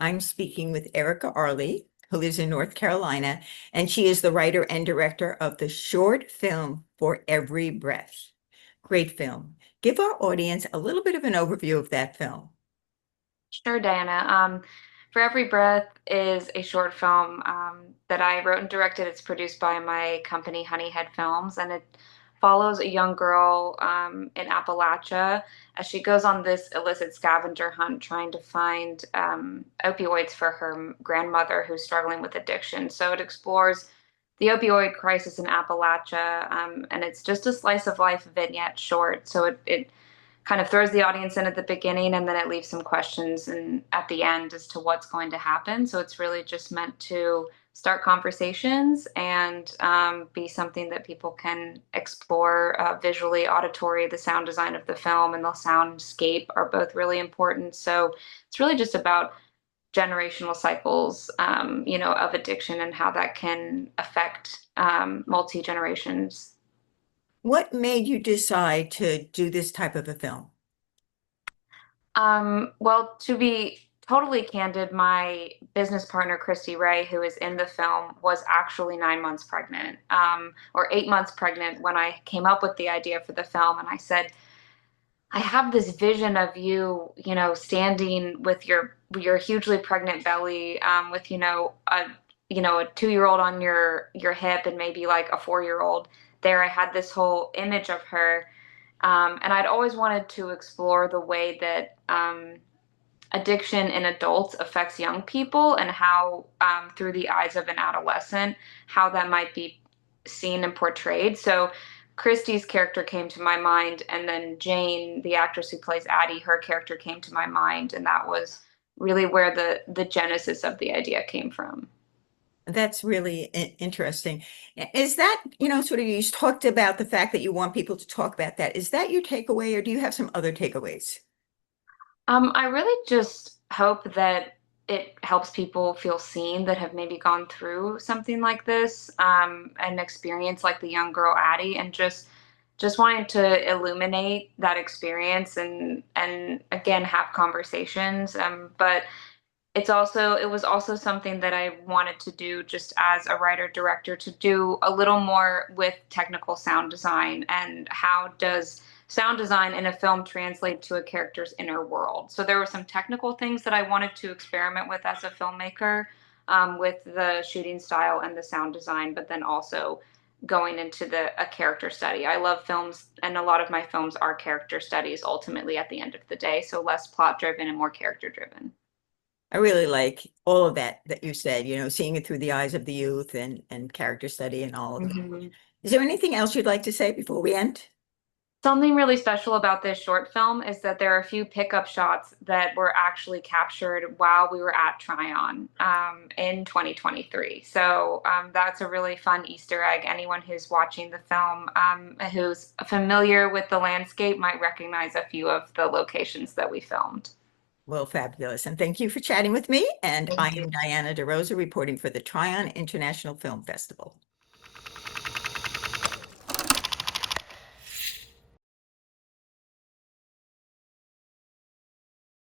I'm speaking with Erica Arlee, who lives in North Carolina, and she is the writer and director of the short film For Every Breath. Great film. Give our audience a little bit of an overview of that film. Sure, Diana. For Every Breath is a short film that I wrote and directed. It's produced by my company, Honeyhead Films, and it follows a young girl in Appalachia as she goes on this illicit scavenger hunt trying to find opioids for her grandmother who's struggling with addiction. So it explores the opioid crisis in Appalachia, and it's just a slice of life vignette short. So it kind of throws the audience in at the beginning and then it leaves some questions and at the end as to what's going to happen. So it's really just meant to start conversations and be something that people can explore visually, auditory. The sound design of the film and the soundscape are both really important. So it's really just about generational cycles, of addiction and how that can affect multi generations. What made you decide to do this type of a film? Well, to be totally candid, my business partner, Christy Ray, who is in the film, was actually 9 months pregnant, or 8 months pregnant when I came up with the idea for the film. And I said, I have this vision of you, standing with your hugely pregnant belly, with a 2-year old on your hip and maybe like a 4-year old there. I had this whole image of her, and I'd always wanted to explore the way that addiction in adults affects young people and how, through the eyes of an adolescent, how that might be seen and portrayed. So Christie's character came to my mind, and then Jane, the actress who plays Addie, her character came to my mind, and that was really where the genesis of the idea came from. That's really interesting. Is that, sort of you talked about the fact that you want people to talk about that. Is that your takeaway, or do you have some other takeaways? I really just hope that it helps people feel seen that have maybe gone through something like this, an experience like the young girl Addie, and just wanting to illuminate that experience and again have conversations. But it was also something that I wanted to do just as a writer director, to do a little more with technical sound design and how does sound design in a film translate to a character's inner world. So there were some technical things that I wanted to experiment with as a filmmaker, with the shooting style and the sound design, but then also going into the a character study. I love films, and a lot of my films are character studies ultimately at the end of the day, so less plot driven and more character driven. I really like all of that you said, seeing it through the eyes of the youth and character study and all of that. Mhm. Is there anything else you'd like to say before we end? Something really special about this short film is that there are a few pickup shots that were actually captured while we were at Tryon, in 2023. So that's a really fun Easter egg. Anyone who's watching the film, who's familiar with the landscape, might recognize a few of the locations that we filmed. Well, fabulous. And thank you for chatting with me. And I Thank am you. Diana DeRosa reporting for the Tryon International Film Festival.